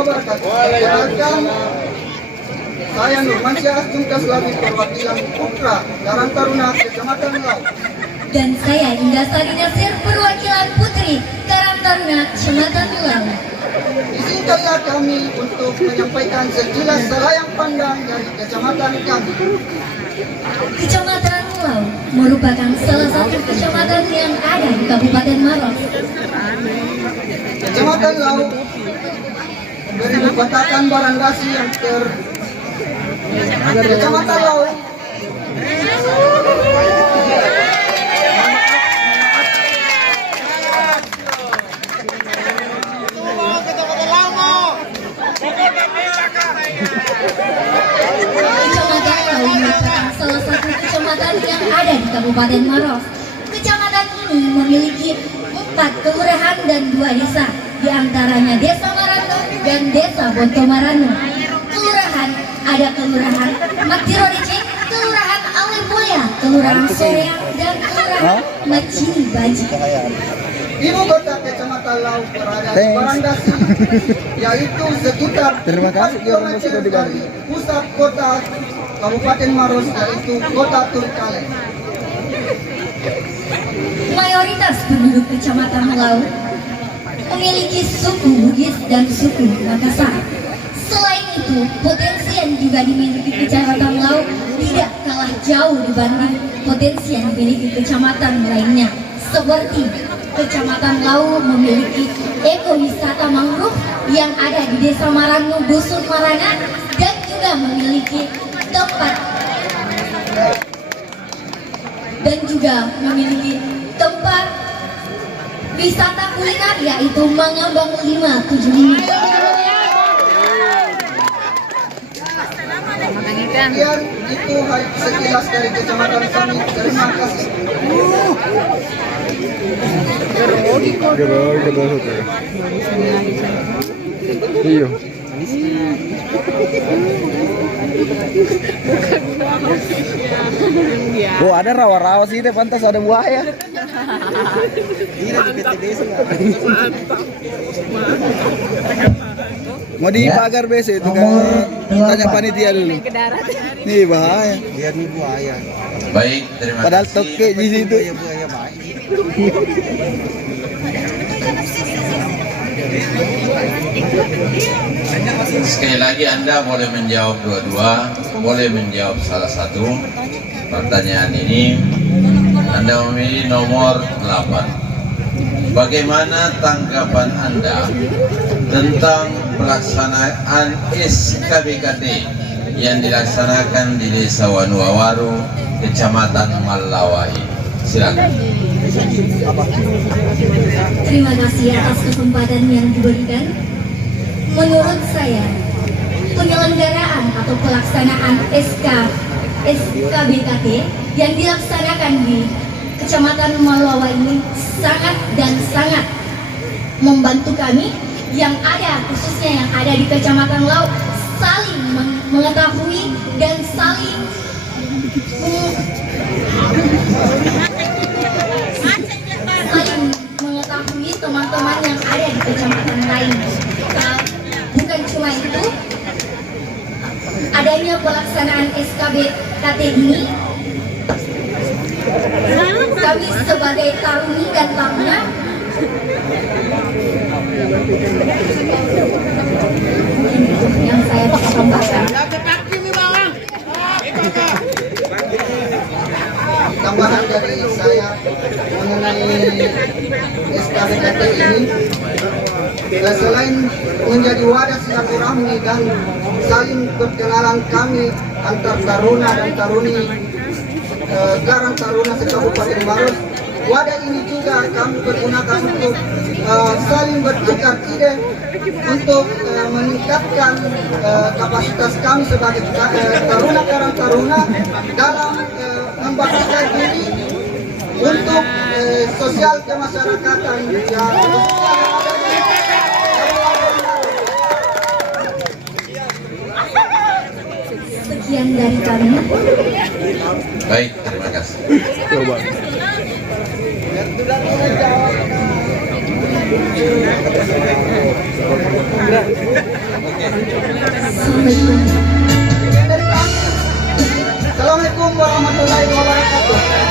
wabarakatuh. Perkenalkan, saya Nurmansyah Jungkas Labib, perwakilan Putra Karang Taruna Kecamatan Lau. Dan saya Indah Sari Nasir, perwakilan Putri Karang Taruna Kecamatan Lau. Izinkanlah kami untuk menyampaikan sekilas selayang pandang dari kecamatan kami. Kecamatan Lau merupakan salah satu kecamatan yang ada di Kabupaten Maros. Kecamatan Lau beribu-batakan barangasi yang Kecamatan Lau Kecamatan Lau merupakan salah satu kecamatan yang ada di Kabupaten Maros. Kecamatan ini memiliki 4 kelurahan dan 2 desa, di antaranya Desa Marano dan Desa Bontomarano. Kelurahan ada Kelurahan Matirodici, Kelurahan Alemulya, Kelurahan Soreang, dan Kelurahan Macini Baji. Ibu kota Kecamatan Lau berada di Barangasi, yaitu sekitar 4 km dari pusat kota Kabupaten Maros, yaitu Kota Turkale. Mayoritas penduduk Kecamatan Lau memiliki suku Bugis dan suku Makassar. Selain itu, potensi yang juga dimiliki Kecamatan Lau tidak kalah jauh dibanding potensi yang dimiliki kecamatan lainnya. Seperti Kecamatan Lau memiliki ekowisata mangrove yang ada di Desa Marano, Dusun Marana, dan juga memiliki tempat wisata kuliner, yaitu Mangabang 575. Kemudian itu sekilas dari kecamatan kami. Terima kasih. Iya. Oh, ada rawa-rawa sih, teh pantas ada buaya. Mau di pagar besi itu kan, tanya panitia dulu. Nih bahaya. Dia nih buaya. Baik, terima Padahal kasih. toke di situ. Buaya baik. Sekali lagi Anda boleh menjawab dua-dua, boleh menjawab salah satu pertanyaan ini. Anda memilih nomor 8. Bagaimana tanggapan Anda tentang pelaksanaan SKBKT yang dilaksanakan di Desa Wanuawaru, Kecamatan Malawai? Silakan. Terima kasih atas kesempatan yang diberikan. Menurut saya, penyelenggaraan atau pelaksanaan SKBKT yang dilaksanakan di Kecamatan Malawai ini sangat dan sangat membantu kami yang ada, khususnya yang ada di Kecamatan Lau, saling mengetahui dan saling mengetahui teman-teman yang ada di kecamatan lain. Bukan cuma itu, adanya pelaksanaan SKBKT ini, kami sebagai taruni dan taruna yang saya bisa tambahkan. Tambahan dari saya mengenai SKBKT ini, selain menjadi wadah silaturahmi dan saling perkenalan kami antar taruna dan taruni Karang Taruna se-Kabupaten Maros, wadah ini juga kami pergunakan untuk saling bertukar ide untuk meningkatkan kapasitas kami sebagai taruna Karang Taruna dalam membaktikan diri untuk sosial kemasyarakatan yang Sekian dari kami. Baik, terima kasih. Coba. Assalamualaikum. Dari kami. Assalamualaikum warahmatullahi wabarakatuh.